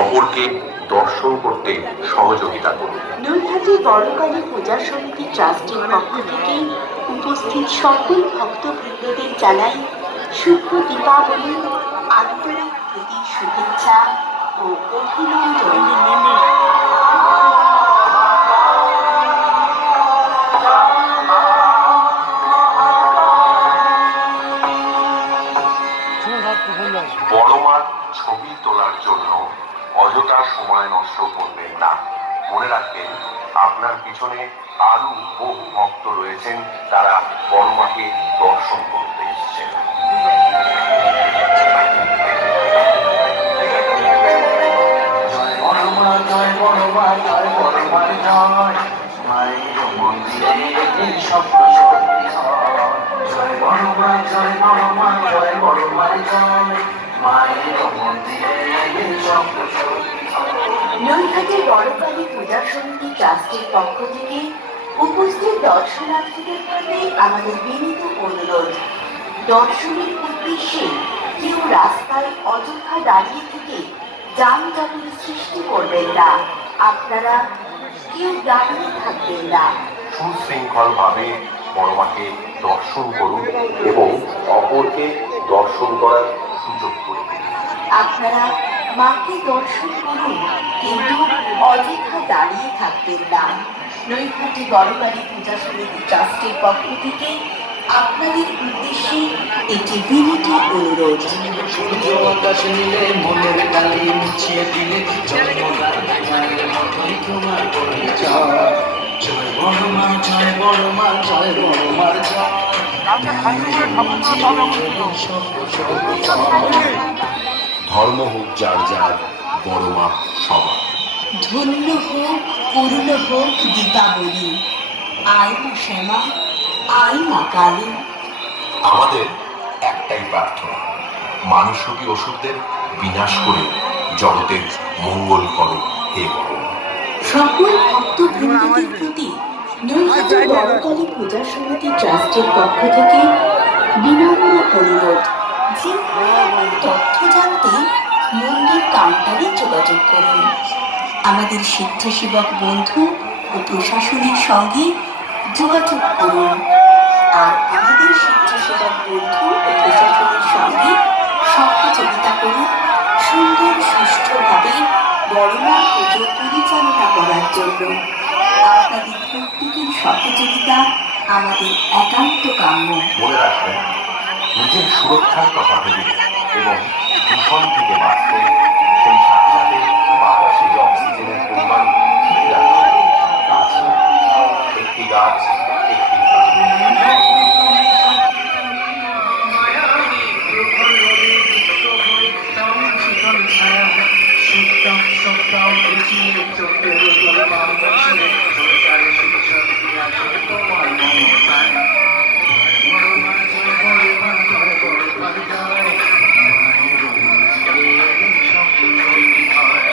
অপরকে দর্শন করতে সহযোগিতা করুন। নৈহাটি বড়কালী পূজা সমিতি ট্রাস্টের পক্ষ থেকে উপস্থিত সকল ভক্তবৃন্দদের জানাই শুভ দীপাবলির আন্তরিক প্রীতি শুভেচ্ছা ও অভিনন্দন। বড়মার ছবি তোলার জন্য অযথা সময় নষ্ট করবেন না। মনে রাখবেন, আপনার পিছনে আরো বহু ভক্ত রয়েছেন, তারা বড়মাকে দর্শন করতে এসেছেন। জয় বড়মা, জয় বড়মা, জয় বড়মার জয়, মায়ের মন্দিরে স্বপ্ন সত্যি হয়। জয় বড়মা, জয় বড়মা, জয় বড়মার জয়, মায়ের মন্দিরে স্বপ্ন সত্যি হয়। নৈহাটি বড়কালী পূজা সমিতি ট্রাস্টের পক্ষ থেকে উপস্থিত দর্শনার্থীদের প্রতি আমাদের বিনীত অনুরোধ, দর্শনের উদ্দেশ্যে কেউ রাস্তায় অযথা দাঁড়িয়ে থেকে যানজটের সৃষ্টি করবেন না। আপনারা কেউ দাঁড়িয়ে থাকবেন না। সুশৃঙ্খলভাবে বড়মাকে দর্শন করুন এবং অপরকে দর্শন করার সুযোগ করুন। আপনারা মাকে দর্শন করুন, কিন্তু অযথা দাঁড়িয়ে থাকবেন না। নৈহাটি বড়কালী পূজা সমিতি ট্রাস্টের পক্ষ থেকে আপনাদের উদ্দেশ্যে একটি বিনীত অনুরোধ। সূর্য আকাশে মিলে মনের কালি মুছিয়ে দিলে তোমার পরিচয়। জয় বড়মা, জয় বড়মা, জয় বড়মার জয়, ধর্ম হোক যার যার, বড়মা সবার। ধন্য হোক, পূর্ণ হোক দীপাবলি। আয় মা শ্যামা, আয় মা কালী। আমাদের একটাই প্রার্থনা, মানসরূপী অসুরদের বিনাশ করে জগতের মঙ্গল করো হে বড়মা। সকল ভক্তবৃন্দদের প্রতি নৈহাটি বড়কালী পূজা সমিতি ট্রাস্টের পক্ষ থেকে বিনম্র অনুরোধ যে তথ্য জানতে মন্দির কাউন্টারে যোগাযোগ করুন। আমাদের স্বেচ্ছাসেবক বন্ধু ও প্রশাসনের সঙ্গে যোগাযোগ করুন। আর আমাদের স্বেচ্ছাসেবক বন্ধু ও প্রশাসনের সঙ্গে সহযোগিতা করুন সুন্দর সুষ্ঠুভাবে বড়মা পুজো পরিচালনা করার জন্য। আপনাদের প্রত্যেকের সহযোগিতা আমাদের একান্ত কাম্য। মনে রাখবেন, নিজের সুরক্ষার কথা ভেবে এবং দূষণ থেকে বাঁচতে, সেই সাথে সাথে বাতাসে অক্সিজেনের পরিমাণ ঠিক রাখতে গাছ লাগান। একটি গাছ একটি তোমার